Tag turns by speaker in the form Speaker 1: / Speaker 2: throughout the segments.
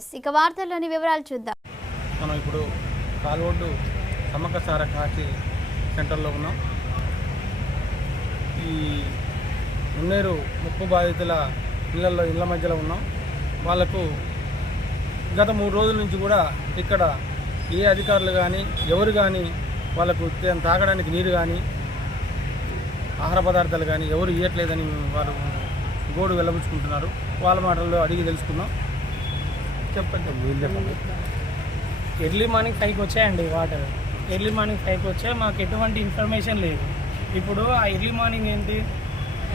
Speaker 1: నమస్తే ఇక వార్తల్లోని వివరాలు చూద్దాం.
Speaker 2: మనం ఇప్పుడు కాల్వొడ్డు సమ్మక్క సార కాచి సెంటర్లో ఉన్నాం. ఈ మున్నేరు ముప్పు బాధితుల ఇళ్ళలో ఇళ్ళ మధ్యలో ఉన్నాం. వాళ్ళకు గత మూడు రోజుల నుంచి కూడా ఇక్కడ ఏ అధికారులు కానీ ఎవరు కానీ వాళ్ళకు తాగడానికి నీరు కానీ ఆహార పదార్థాలు కానీ ఎవరు ఇవ్వట్లేదని వారు గోడు వెళ్ళబుచ్చుకుంటున్నారు. వాళ్ళ మాటల్లో అడిగి తెలుసుకుందాం. చెప్పండి మీరు చెప్పండి.
Speaker 3: ఎర్లీ మార్నింగ్ ఫైవ్కి వచ్చాయండి వాటర్. ఎర్లీ మార్నింగ్ ఫైవ్కి వచ్చే మాకు ఎటువంటి ఇన్ఫర్మేషన్ లేదు. ఇప్పుడు ఆ ఎర్లీ మార్నింగ్ ఏంటి?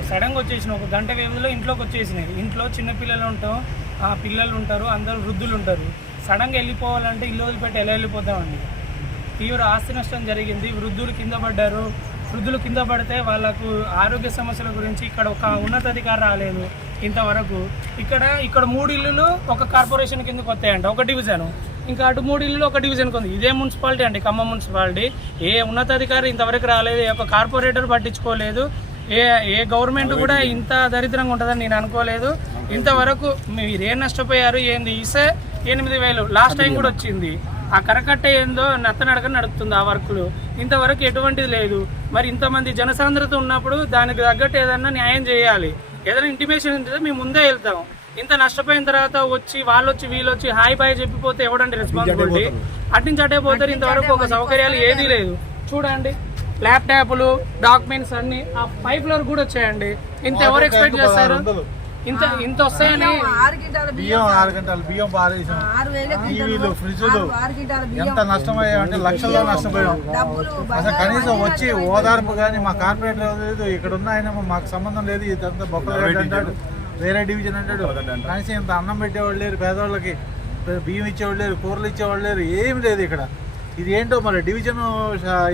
Speaker 3: సడన్గా వచ్చేసిన ఒక గంట వ్యవధిలో ఇంట్లోకి వచ్చేసినాయి. ఇంట్లో చిన్నపిల్లలు ఉంటాం ఆ పిల్లలు ఉంటారు అందరూ వృద్ధులు ఉంటారు. సడన్గా వెళ్ళిపోవాలంటే ఇల్లు వదిలిపెట్టి ఎలా వెళ్ళిపోతామండి? తీవ్ర ఆస్తి నష్టం జరిగింది. వృద్ధులు కింద పడ్డారు. వృద్ధులు కింద పడితే వాళ్ళకు ఆరోగ్య సమస్యల గురించి ఇక్కడ ఒక ఉన్నతాధికారి రాలేదు. ఇంతవరకు. ఇక్కడ ఇక్కడ మూడు ఇల్లులు ఒక కార్పొరేషన్ కిందకి వస్తాయంట ఒక డివిజన్. ఇంకా అటు మూడు ఇల్లులు ఒక డివిజన్కి ఉంది. ఇదే మున్సిపాలిటీ అండి ఖమ్మం మున్సిపాలిటీ. ఏ ఉన్నతాధికారి ఇంతవరకు రాలేదు ఏ ఒక కార్పొరేటర్ పట్టించుకోలేదు ఏ ఏ గవర్నమెంట్ కూడా ఇంత దరిద్రంగా ఉంటుందని నేను అనుకోలేదు. ఇంతవరకు మీరు ఏం నష్టపోయారు ఏంది? ఇసే ఎనిమిది వేలు. లాస్ట్ టైం కూడా వచ్చింది. ఆ కరకట్ట ఏందో నత్తనడక నడుపుతుంది ఆ వర్కులు. ఇంతవరకు ఎటువంటిది లేదు. మరి ఇంతమంది జనసాంద్రత ఉన్నప్పుడు దానికి తగ్గట్టు ఏదన్నా న్యాయం చేయాలి. ఏదైనా ఇంటిమేషన్ ఉంటే మేము ముందే వెళ్తాం ఇంత నష్టపోయిన తర్వాత వచ్చి వాళ్ళు వచ్చి వీళ్ళు వచ్చి హాయ్ బాయ్ చెప్పిపోతే ఎవడండి రెస్పాన్సిబిలిటీ అట్నుంచి అటే పోతారు. ఇంతవరకు ఒక సౌకర్యాలు ఏదీ లేదు. చూడండి. ల్యాప్టాప్లు డాక్యుమెంట్స్ అన్ని ఆ పైప్లో కూడా వచ్చాయండి. ఇంత ఎవరు ఎక్స్పెక్ట్ చేస్తారు? ఇంత ఇంత వస్తాయని
Speaker 4: బియ్యం
Speaker 2: ఆరు గంటలు బియ్యం పారేసాం టీవీలు ఫ్రిడ్జ్లు. ఎంత నష్టమయ్యామంటే లక్షల్లో నష్టపోయాం. అసలు కనీసం వచ్చి ఓదార్పు కానీ మా కార్పొరేట్ లేదు ఇక్కడ ఉన్న ఆయన మాకు సంబంధం లేదు ఇదంతా బొక్కలు అంటాడు వేరే డివిజన్ అంటాడు. కనీసం ఇంత అన్నం పెట్టేవాళ్ళు లేరు పేదవాళ్ళకి బియ్యం ఇచ్చేవాళ్ళు లేరు కూరలు ఇచ్చేవాళ్ళు లేరు ఏమి లేదు ఇక్కడ. ఇది ఏంటో మరి డివిజన్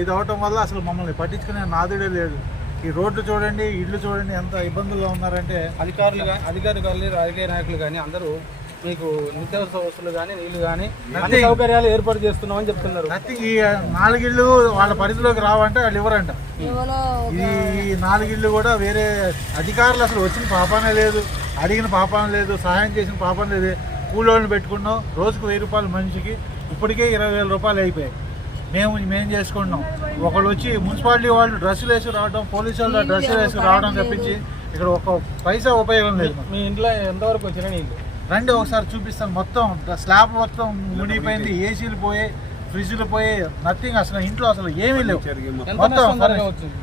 Speaker 2: ఇది అవటం వల్ల అసలు మమ్మల్ని పట్టించుకునే నాదుడే లేడు ఈ రోడ్లు చూడండి ఇళ్ళు చూడండి ఎంత ఇబ్బందుల్లో ఉన్నారంటే అధికారులు కానీ అధికారులు కానీ రాజకీయ నాయకులు కానీ అందరూ మీకు నిత్యావసర వస్తువులు కానీ నీళ్ళు కానీ అన్ని సౌకర్యాలు ఏర్పాటు చేస్తున్నామని చెప్తున్నారు. ఈ నాలుగిళ్ళు వాళ్ళ పరిధిలోకి రావంటే వాళ్ళు ఇవ్వరంట. ఈ నాలుగిళ్ళు కూడా వేరే అధికారులు అసలు వచ్చిన పాపానే లేదు. అడిగిన పాపానే లేదు. సహాయం చేసిన పాపం లేదు. కూలోళ్ళని పెట్టుకున్నాం. రోజుకు వెయ్యి రూపాయలు మనిషికి. ఇప్పటికే ఇరవై వేల రూపాయలు అయిపోయాయి. మేము మేము చేసుకుంటున్నాం. ఒకళ్ళు వచ్చి మున్సిపాలిటీ వాళ్ళు డ్రెస్సులు వేసి రావడం పోలీసు వాళ్ళు డ్రెస్సులు వేసి రావడం తప్పించి ఇక్కడ ఒక పైసా ఉపయోగం లేదు మీ ఇంట్లో ఎంతవరకు వచ్చినా నీళ్ళు? రండి ఒకసారి చూపిస్తాను. మొత్తం స్లాబ్ మొత్తం మునిగిపోయింది. ఏసీలు పోయి ఫ్రిడ్జ్లు పోయి నథింగ్ అసలు ఇంట్లో అసలు ఏమీ లేవు. మొత్తం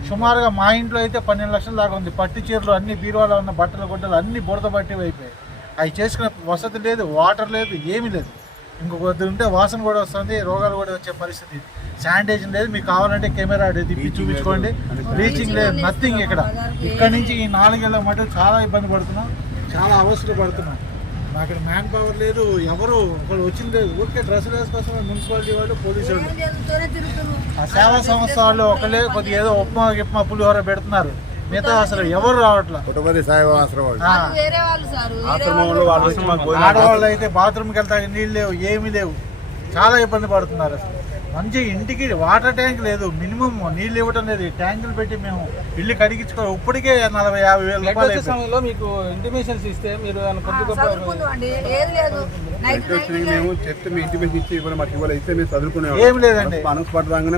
Speaker 2: సుమారుగా మా ఇంట్లో అయితే పన్నెండు లక్షల దాకా ఉంది. పట్టు చీరలు అన్ని బీరువాలో ఉన్న బట్టలు గుడ్డలు అన్ని బురద పట్టి అయిపోయాయి. అవి చేసుకునే వసతి లేదు వాటర్ లేదు ఏమీ లేదు. ఇంకొక కొద్ది ఉంటే వాసన కూడా వస్తుంది రోగాలు కూడా వచ్చే పరిస్థితి. శానిటైజర్ లేదు మీకు కావాలంటే కెమెరా తిప్పి చూపించుకోండి. రీచింగ్ లేదు నథింగ్ ఇక్కడ. ఇక్కడ నుంచి ఈ నాలుగేళ్ళ మటు చాలా ఇబ్బంది పడుతున్నాం చాలా అవసరం పడుతున్నాం. నాకు మ్యాన్ పవర్ లేదు ఎవరు ఒకరు వచ్చింది లేదు. ఊరికే డ్రెస్సులు వేసుకొస్తున్నారు మున్సిపాలిటీ వాళ్ళు పోలీసు వాళ్ళు. ఆ సేవా సంస్థ వాళ్ళు ఒకళ్ళే కొద్దిగా ఏదో ఉప్మా గిప్మా పులిహోర పెడుతున్నారు. మిగతా అసలు ఎవరు రావట్లా?
Speaker 5: కుటుంబది
Speaker 4: వేరే వాళ్ళు సార్
Speaker 5: ఆశ్రమంలో వాళ్ళు
Speaker 2: ఆడవాళ్ళు అయితే బాత్రూమ్కి వెళ్తాక నీళ్ళు లేవు ఏమీ లేవు. చాలా ఇబ్బంది పడుతున్నారు అసలు. మంచి ఇంటికి వాటర్ ట్యాంక్ లేదు. మినిమం నీళ్ళు ఇవ్వటం లేదు. ట్యాంకులు పెట్టి మేము ఇల్లు కడిగించుకో ఇప్పటికే నలభై యాభై వేల రూపాయలు.
Speaker 6: సమయంలో మీకు ఇంటిమేషన్స్ ఇస్తే మీరు
Speaker 5: మేము చెప్తే మీ ఇంటిమేషన్ ఇచ్చి మాకు ఇవ్వాలి ఇస్తే మేము
Speaker 2: ఏం లేదండి.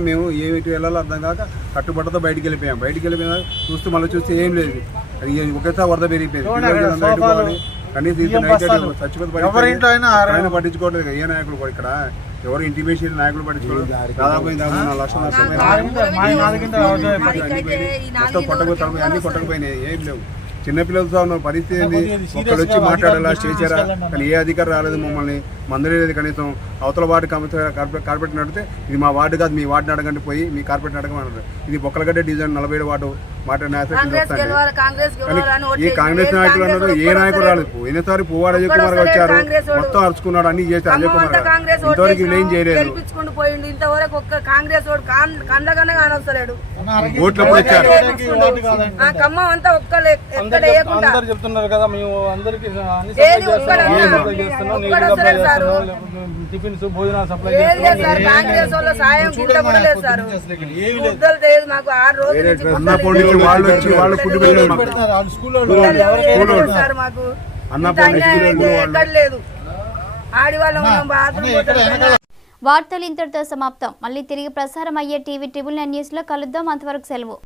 Speaker 5: మేము ఏమిటి వెళ్ళాలో అర్థం కాక కట్టుబట్టతో బయటికి వెళ్ళిపోయాం. బయటికి వెళ్ళిపోయినా చూస్తూ మళ్ళీ చూస్తే ఏం లేదు. అది ఒకేసారి వరద పెరిగిపోయింది. కనీసం. చచ్చిపోతే
Speaker 2: ఎవరి ఇంట్లో అయినా ఆరు-
Speaker 5: ఆయన పట్టించుకోవట్లేదు. ఏ నాయకులు కూడా ఇక్కడ? ఎవరు ఇంటిమేషన్ నాయకులు పట్టించుకోవడం దాదాపు లక్షల. అన్ని కొట్టకపోయినాయి ఏం లేవు. చిన్నపిల్లలతో ఉన్న పరిస్థితి ఏంది? ఒక్కడు వచ్చి మాట్లాడాలా చేశారా? కానీ ఏ అధికారం రాలేదు మమ్మల్ని. మందరే లేదు కనీసం. అవతల వార్డు కార్పొరేట్ కార్పొరేట్ నడితే ఇది మా వార్డు కాదు మీ వార్డుని అడగండి పోయి మీ కార్పొరేట్ అడగమన్నారు ఇది బొక్కలగడ్డ డిజైన్ నలభై ఏడు వార్డు.
Speaker 4: కాంగ్రెస్ గెలవాలి కాంగ్రెస్
Speaker 5: నాయకులు అన్నారు ఏ నాయకుడు రాలేదు. పోయినసారి పువ్వాడ అజయ్ కుమార్ వచ్చారు. మొత్తం అరుచుకున్నాడు అన్ని చేశారు. అజయ్ కుమార్ ఇంతవరకు ఏం చేయలేదు.
Speaker 4: గెలిపించుకుంటూ పోయిండు ఇంతవరకు ఒక్క కాంగ్రెస్ కానొస్తలేడు. ఖమ్మం అంతా ఒక్క ఎక్కడ
Speaker 6: చెప్తున్నారు కదా మేము అందరికి టిఫిన్స్ భోజనాలు సప్లై
Speaker 4: కాంగ్రెస్ వాళ్ళ సాయం కూడా లేదు సార్. మాకు ఆరు రోజుల లేదు.
Speaker 5: వాళ్ళు వచ్చి వాళ్ళు ఫుడ్ పెట్టారు
Speaker 1: వార్తలు ఇంతటితో సమాప్తం. మళ్ళీ తిరిగి ప్రసారం అయ్యే టీవీ ట్రిబుల్ నైన్ న్యూస్లో కలుద్దాం. అంతవరకు సెలవు.